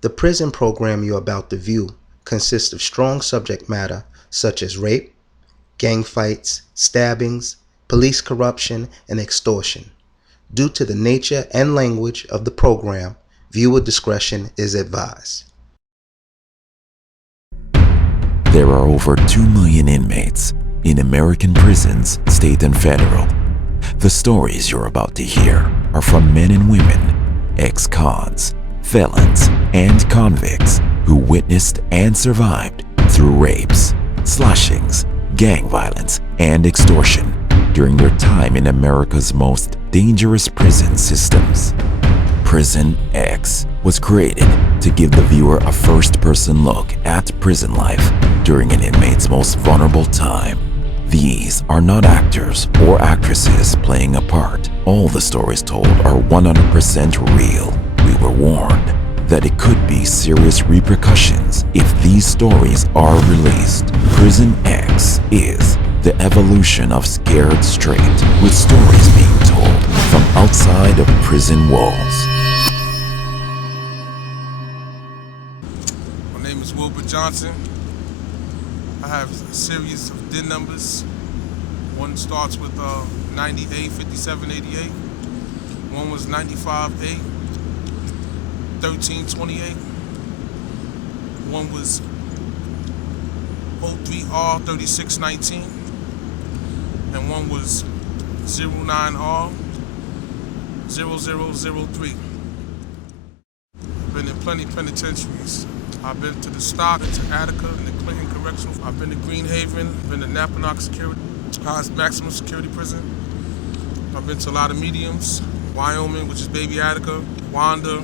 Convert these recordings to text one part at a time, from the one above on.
The prison program you're about to view consists of strong subject matter such as rape, gang fights, stabbings, police corruption, and extortion. Due to the nature and language of the program, viewer discretion is advised. There are over 2 million inmates in American prisons, state and federal. The stories you're about to hear are from men and women, ex-cons, felons, and convicts who witnessed and survived through rapes, slashings, gang violence, and extortion during their time in America's most dangerous prison systems. Prison X was created to give the viewer a first-person look at prison life during an inmate's most vulnerable time. These are not actors or actresses playing a part. All the stories told are 100% real. We were warned that it could be serious repercussions if these stories are released. Prison X is the evolution of Scared Straight, with stories being told from outside of prison walls. My name is Wilbur Johnson. I have a series of DIN numbers. One starts with 98, 57, 88. One was 95, 8, 13, 28. One was 03R, 36, 19. And one was 09R, 0003. I've been in plenty penitentiaries. I've been to the Stock, to Attica, and the Clinton Correctional. I've been to Greenhaven, I've been to Napanoch Security, highest maximum security prison. I've been to a lot of mediums, Wyoming, which is Baby Attica, Wanda,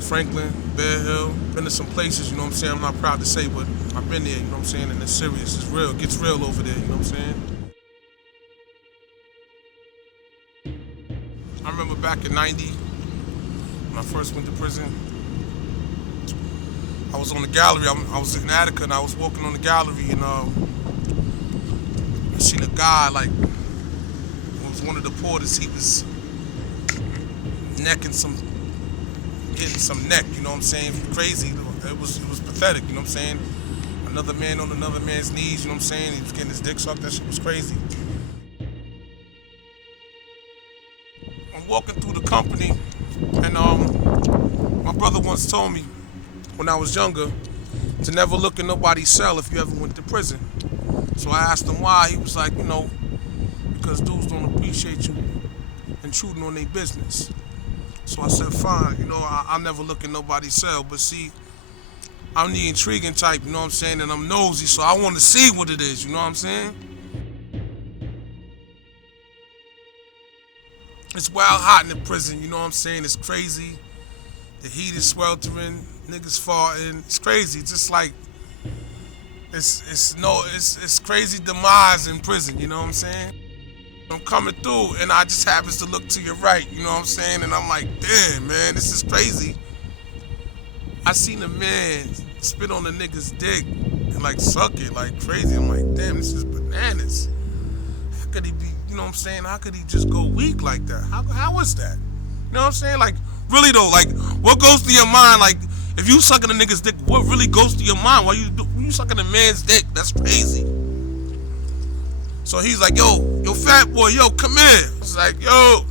Franklin, Bear Hill. Been to some places, you know what I'm saying, I'm not proud to say, but I've been there, you know what I'm saying, and it's serious, it's real, it gets real over there, you know what I'm saying? I remember back in 90, when I first went to prison, I was on the gallery. I was in Attica and I was walking on the gallery and I seen a guy, like, it was one of the porters. He was getting some neck, you know what I'm saying? Crazy. It was pathetic, you know what I'm saying? Another man on another man's knees, you know what I'm saying? He was getting his dick sucked. That shit was crazy. I'm walking through the company and my brother once told me, when I was younger, to never look in nobody's cell if you ever went to prison. So I asked him why. He was like, you know, because dudes don't appreciate you intruding on their business. So I said, fine, you know, I'll never look in nobody's cell. But see, I'm the intriguing type, you know what I'm saying? And I'm nosy, so I want to see what it is, you know what I'm saying? It's wild hot in the prison, you know what I'm saying? It's crazy. The heat is sweltering, niggas farting. It's crazy. It's just like it's crazy demise in prison, you know what I'm saying? I'm coming through and I just happens to look to your right, you know what I'm saying? And I'm like, damn man, this is crazy. I seen a man spit on a nigga's dick and like suck it like crazy. I'm like, damn, this is bananas. How could he be, you know what I'm saying? How could he just go weak like that? How is that? You know what I'm saying? Like, really though, like, what goes through your mind? Like, if you sucking a nigga's dick, what really goes through your mind? When you sucking a man's dick, that's crazy. So he's like, yo, fat boy, yo, come here. He's like, yo,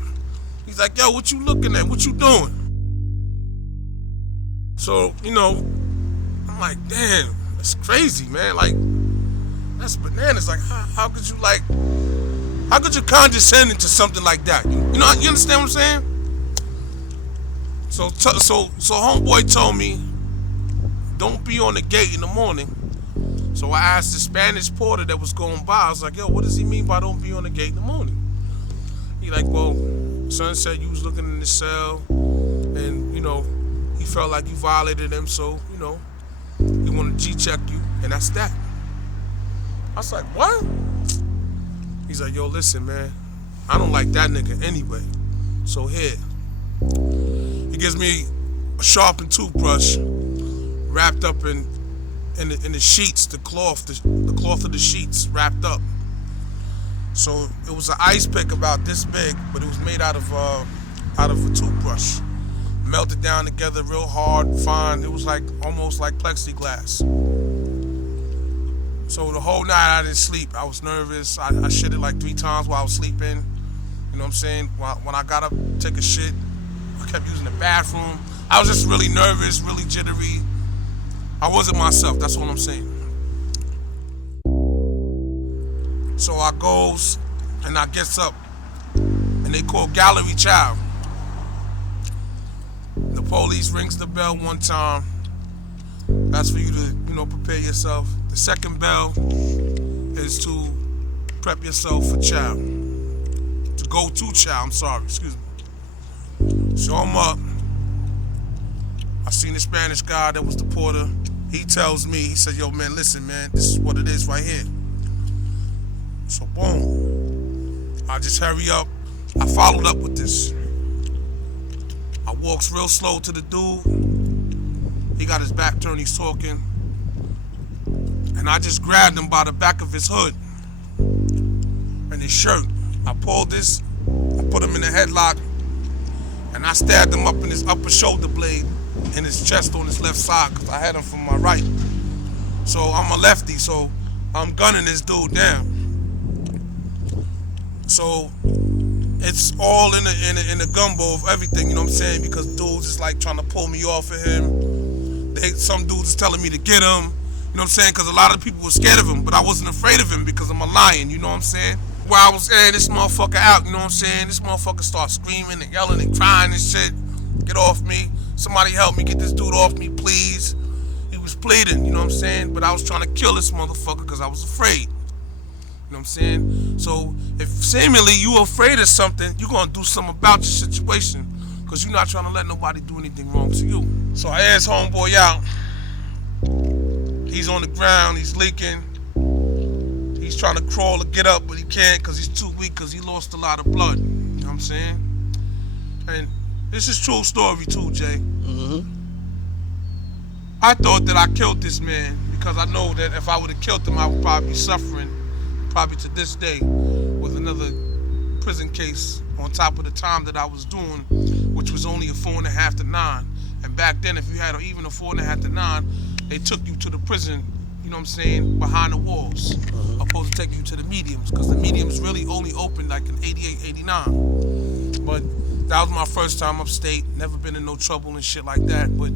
what you looking at? What you doing? So, you know, I'm like, damn, that's crazy, man. Like, that's bananas. Like, how could you condescend into something like that? You know, you understand what I'm saying? So homeboy told me, don't be on the gate in the morning. So I asked the Spanish porter that was going by, I was like, yo, what does he mean by don't be on the gate in the morning? He like, well, son said you was looking in the cell and, you know, he felt like you violated him, so, you know, he wanted to G-check you, and that's that. I was like, what? He's like, yo, listen, man, I don't like that nigga anyway. So here. He gives me a sharpened toothbrush wrapped up in the sheets, the cloth of the sheets wrapped up. So it was an ice pick about this big, but it was made out of a toothbrush. melted down together real hard, fine. It was like almost like plexiglass. So the whole night I didn't sleep. I was nervous. I shitted like 3 times while I was sleeping. You know what I'm saying? When I got up to take a shit, I kept using the bathroom. I was just really nervous, really jittery. I wasn't myself, that's all I'm saying. So I goes and I gets up and they call gallery child. The police rings the bell one time. That's for you to, prepare yourself. The second bell is to prep yourself for child. To go to child, excuse me. So I'm up. I seen the Spanish guy that was the porter. He tells me, he said, yo man, listen man, this is what it is right here. So boom, I just hurry up. I followed up with this. I walks real slow to the dude. He got his back turned, he's talking. And I just grabbed him by the back of his hood and his shirt. I pulled this, I put him in a headlock, and I stabbed him up in his upper shoulder blade in his chest on his left side because I had him from my right. So I'm a lefty, so I'm gunning this dude down. So it's all in the gumbo of everything, you know what I'm saying? Because dudes is like trying to pull me off of him. Some dudes is telling me to get him, you know what I'm saying? Because a lot of people were scared of him, but I wasn't afraid of him because I'm a lion, you know what I'm saying? While I was saying this motherfucker out, you know what I'm saying? This motherfucker starts screaming and yelling and crying and shit. Get off me. Somebody help me, get this dude off me, please. He was pleading, you know what I'm saying? But I was trying to kill this motherfucker because I was afraid. You know what I'm saying? So if seemingly you afraid of something, you're going to do something about your situation because you're not trying to let nobody do anything wrong to you. So I asked homeboy out. He's on the ground, he's leaking. He's trying to crawl or get up, but he can't because he's too weak because he lost a lot of blood. You know what I'm saying? And this is true story too, Jay. Mm-hmm. I thought that I killed this man because I know that if I would have killed him, I would probably be suffering, probably to this day, with another prison case on top of the time that I was doing, which was only a 4.5 to 9. And back then, if you had even a 4.5 to 9, they took you to the prison, you know what I'm saying, behind the walls, opposed to taking you to the mediums, because the mediums really only opened like in 88, 89. But that was my first time upstate, never been in no trouble and shit like that, but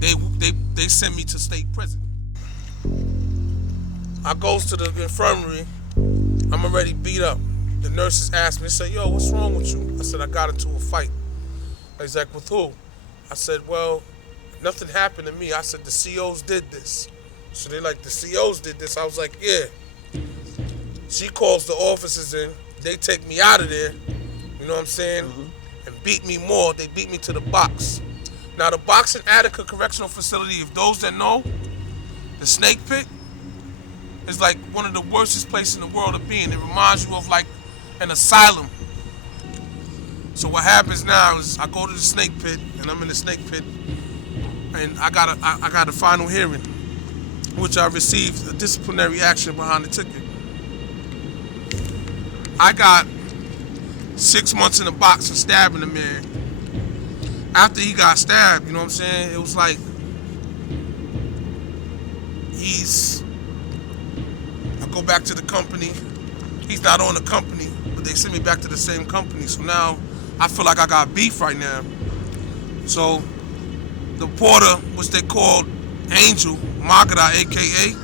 they sent me to state prison. I goes to the infirmary, I'm already beat up. The nurses asked me, they said, yo, what's wrong with you? I said, I got into a fight. He's like, with who? I said, well, nothing happened to me. I said, the COs did this. So they like, the COs did this? I was like, yeah. She calls the officers in, they take me out of there, you know what I'm saying? And beat me more. They beat me to the box. Now the box in Attica Correctional Facility, if those that know, the snake pit is like one of the worstest places in the world to be in. It reminds you of like an asylum. So what happens now is I go to the snake pit and I'm in the snake pit and I got a final hearing, which I received a disciplinary action behind the ticket. I got 6 months in the box for stabbing the man. After he got stabbed, you know what I'm saying? It was like I go back to the company. He's not on the company, but they sent me back to the same company. So now I feel like I got beef right now. So the porter, which they called Angel, Magada, AKA,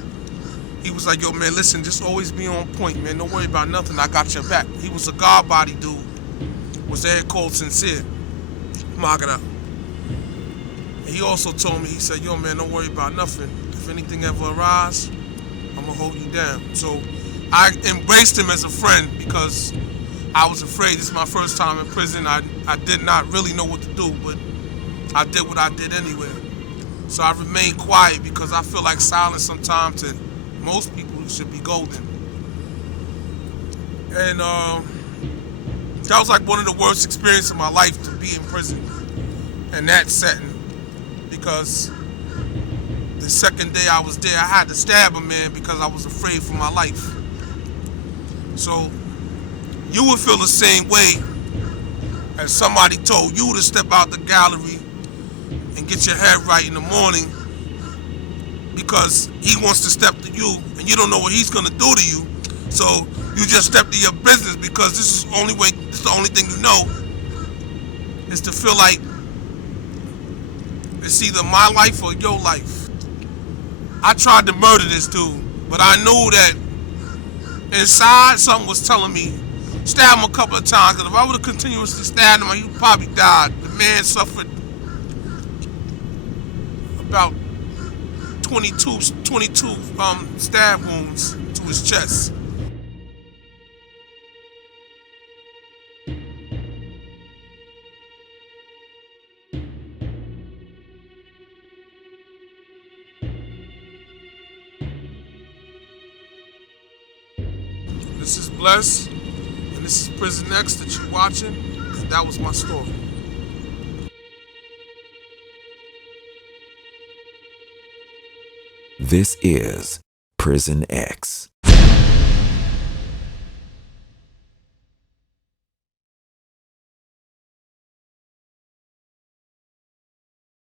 he was like, yo, man, listen, just always be on point, man. Don't worry about nothing. I got your back. He was a guard body dude. Was there called Sincere, Magada. He also told me, he said, yo, man, don't worry about nothing. If anything ever arises, I'm going to hold you down. So I embraced him as a friend because I was afraid. This is my first time in prison. I did not really know what to do, but I did what I did anyway. So I remained quiet because I feel like silence sometimes to most people should be golden. And that was like one of the worst experiences of my life, to be in prison in that setting, because the second day I was there, I had to stab a man because I was afraid for my life. So you would feel the same way as somebody told you to step out the gallery and get your head right in the morning because he wants to step to you and you don't know what he's gonna do to you. So you just step to your business because this is the only way, this is the only thing you know, is to feel like it's either my life or your life. I tried to murder this dude, but I knew that inside something was telling me, stab him a couple of times, because if I would have continuously stabbed him, he would probably died. The man suffered about 22 stab wounds to his chest. This is Bless, and this is Prison X that you're watching, and that was my story. This is Prison X.